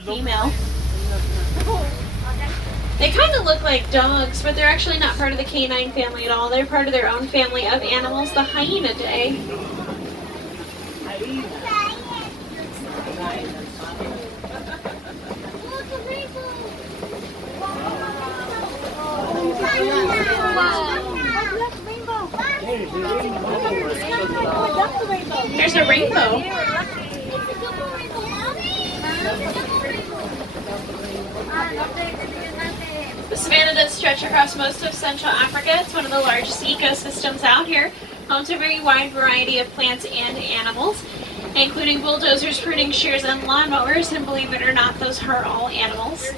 Female. They kind of look like dogs, but they're actually not part of the canine family at all. They're part of their own family of animals, the Hyaenidae. There's a rainbow. The savanna does stretch across most of Central Africa. It's one of the largest ecosystems out here. Home to a very wide variety of plants and animals, including bulldozers, pruning shears, and lawnmowers. And believe it or not, those are all animals.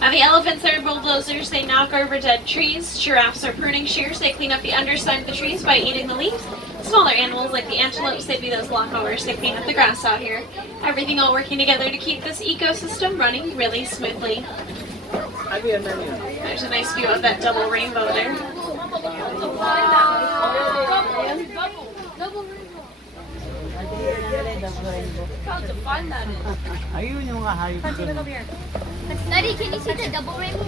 Now, the elephants are bulldozers. They knock over dead trees. Giraffes are pruning shears. They clean up the underside of the trees by eating the leaves. Smaller animals like the antelopes, they'd be those lawnmowers. They clean up the grass out here. Everything all working together to keep this ecosystem running really smoothly. There's a nice view of that double rainbow there. Daddy, can you see the double rainbow?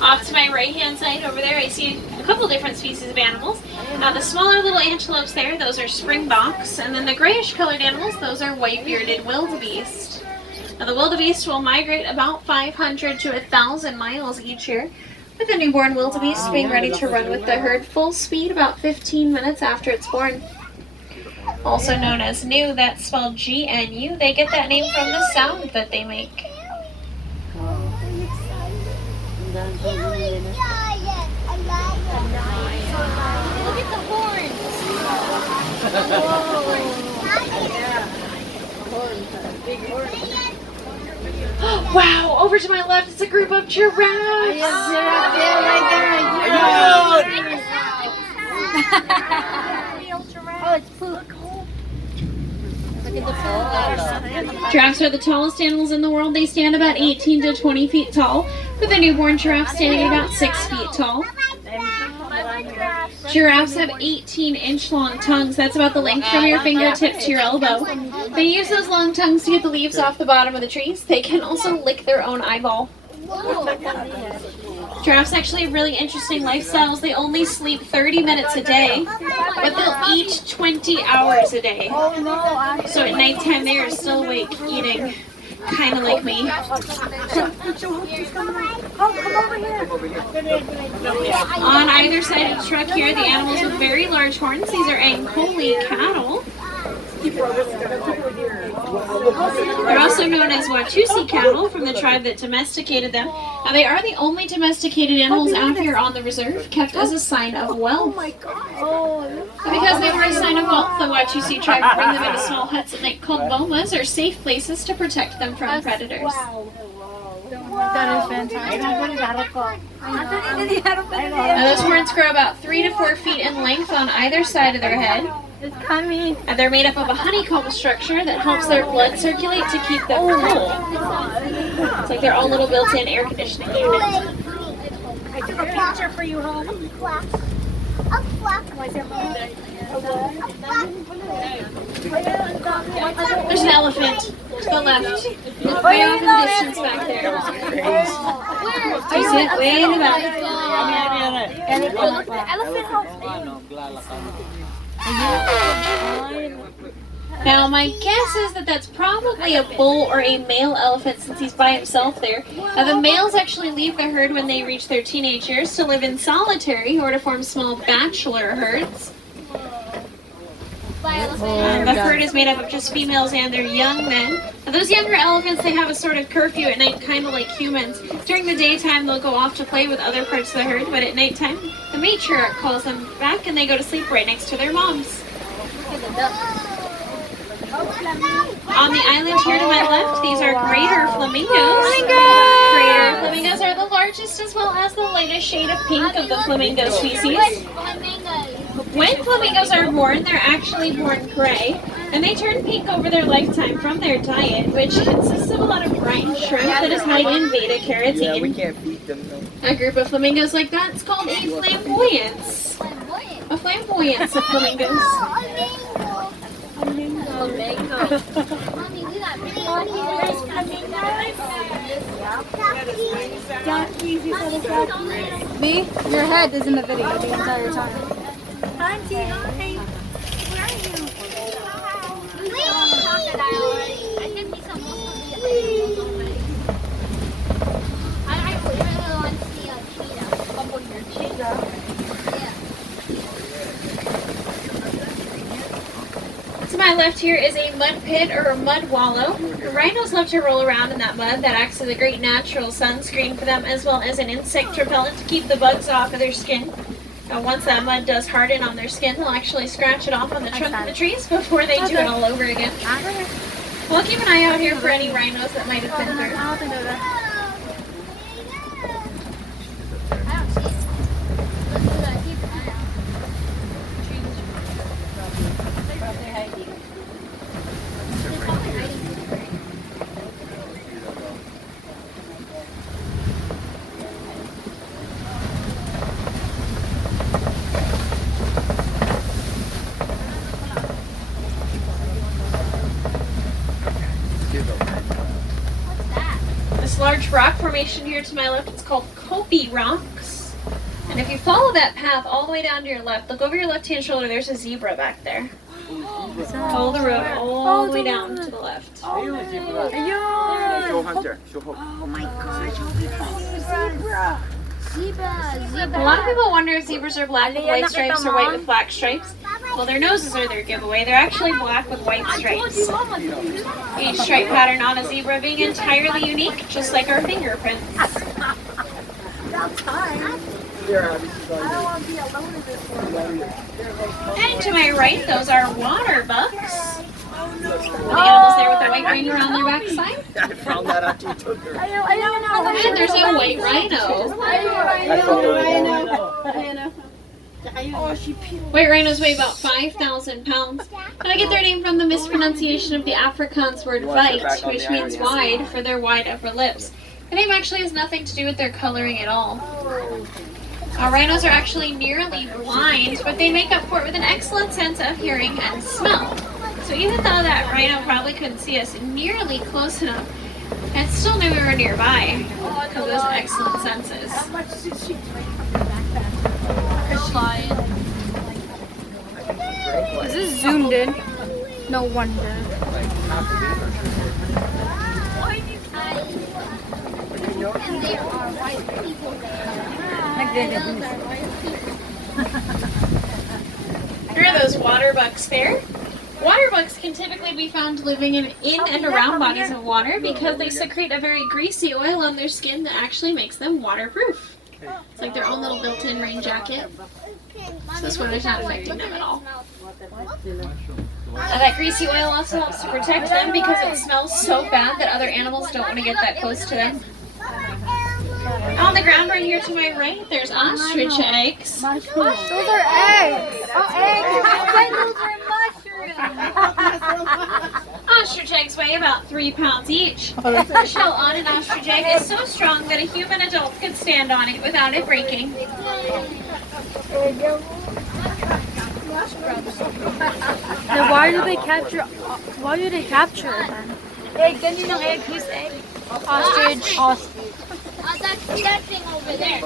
Off to my right-hand side over there, I see a couple different species of animals. Now, the smaller little antelopes there, those are springboks, and then the grayish-colored animals, those are white-bearded wildebeest. Now, the wildebeest will migrate about 500 to 1,000 miles each year, with a newborn wildebeest being ready to run with the herd full speed about 15 minutes after it's born. Also known as gnu, that's spelled G-N-U. They get that name from the sound that they make. Look at the horns. Wow, over to my left is a group of giraffes. Oh, it's poop. Look at the poop. Giraffes are the tallest animals in the world. They stand about 18 to 20 feet tall, with a newborn giraffe standing about 6 feet tall. Giraffes have 18-inch long tongues. That's about the length from your fingertip to your elbow. They use those long tongues to get the leaves off the bottom of the trees. They can also lick their own eyeball. Giraffes actually have really interesting lifestyles. They only sleep 30 minutes a day, but they'll eat 20 hours a day. So at nighttime they are still awake eating, kind of like me. On either side of the truck here, the animals with very large horns. These are Ankole cattle. They're also known as Watusi cattle from the tribe that domesticated them. Now, they are the only domesticated animals out here on the reserve, kept as a sign of wealth. Because they were a sign of wealth, the Watusi tribe bring them into small huts at night called bomas, or safe places to protect them from predators. That is fantastic. Now, those horns grow about 3 to 4 feet in length on either side of their head. It's coming. And they're made up of a honeycomb structure that helps their blood circulate to keep them cool. It's like their own little built-in air conditioning unit. I took a picture for you, home. There's an elephant to the left. Way off in the distance back there. Do you see it? Way in the back. Now, my guess is that that's probably a bull or a male elephant since he's by himself there. Now, the males actually leave the herd when they reach their teenage years to live in solitary or to form small bachelor herds. The herd is made up of just females and their young men. Now, those younger elephants, they have a sort of curfew at night, kind of like humans. During the daytime, they'll go off to play with other parts of the herd, but at nighttime, the matriarch calls them back and they go to sleep right next to their moms. On the island here to my left, these are greater flamingos. Greater flamingos are the largest as well as the lightest shade of pink of the flamingo species. When flamingos are born, they're actually born gray, and they turn pink over their lifetime from their diet, which consists of a lot of rice. shrimp that is high in beta Yeah, we carotene. can't feed them though. A group of flamingos like that, it's called a flamboyance. Flamboyant. A flamboyance of flamingos. A mango. Mommy, we got Me? Your head is in the video the entire time. Auntie, hi. Where are you? We saw a crocodile already. I think we saw most of the animals already. I really want to see a cheetah. Up on your cheetah? To my left here is a mud pit or a mud wallow. The rhinos love to roll around in that mud that acts as a great natural sunscreen for them, as well as an insect repellent to keep the bugs off of their skin. And once that mud does harden on their skin, they'll actually scratch it off on the trunk of the trees before they do it all over again. We'll keep an eye out here for any rhinos that might have been through. I don't see it. Let's do that. Keep an eye out. They're probably hiding in the tree. What's that? This large rock formation here to my left, it's called Kobe Rocks. And if you follow that path all the way down to your left, look over your left-hand shoulder, there's a zebra back there. Follow the road all the way down to the left. Show Hunter. Show Hope. Zebra. A lot of people wonder if zebras are black with white stripes or white with black stripes. Well, their noses are their giveaway. They're actually black with white stripes. Each stripe pattern on a zebra being entirely unique, just like our fingerprints. And to my right, those are water bucks. The animals there with the white ring around their backside. I found that after you took her. And there's a white rhino. White rhinos weigh about 5,000 pounds. And they get their name from the mispronunciation of the Afrikaans word weit, which means wide, for their wide upper lips. The name actually has nothing to do with their coloring at all. Rhinos are actually nearly blind, but they make up for it with an excellent sense of hearing and smell. So even though that rhino probably couldn't see us nearly close enough, it still knew we were nearby because of those excellent senses. Is this zoomed in? No wonder. And there are white people there. Here are those water bucks there. Water bucks can typically be found living in and around bodies of water because they secrete a very greasy oil on their skin that actually makes them waterproof. It's like their own little built-in rain jacket. So this weather's not affecting them at all. That greasy oil also helps to protect them because it smells so bad that other animals don't want to get that close to them. On the ground right here to my right, there's ostrich eggs. Those are eggs. Oh, eggs. I thought those were mushrooms. Ostrich eggs weigh about 3 pounds each. The shell on an ostrich egg is so strong that a human adult could stand on it without it breaking. Then why do they capture it then? Egg, ganyan yung egg. Whose egg? Ostrich. That thing over there.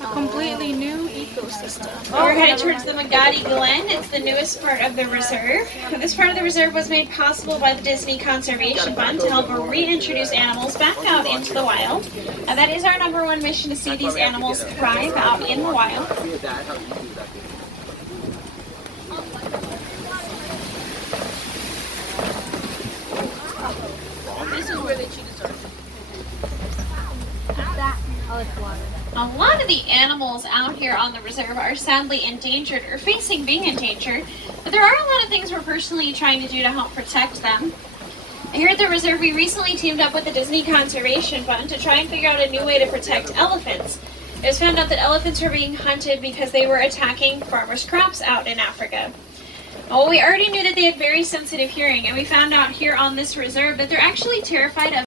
A completely new ecosystem. We're headed towards the Magadi Glen. It's the newest part of the reserve. This part of the reserve was made possible by the Disney Conservation Fund to help reintroduce animals back out into the wild. And that is our #1 mission, to see these animals thrive out in the wild. This is where the cheetahs are. Oh, it's water. A lot of the animals out here on the reserve are sadly endangered or facing being endangered, but there are a lot of things we're personally trying to do to help protect them. Here at the reserve, we recently teamed up with the Disney Conservation Fund to try and figure out a new way to protect elephants. It was found out that elephants were being hunted because they were attacking farmers' crops out in Africa. Well, we already knew that they had very sensitive hearing, and we found out here on this reserve that they're actually terrified of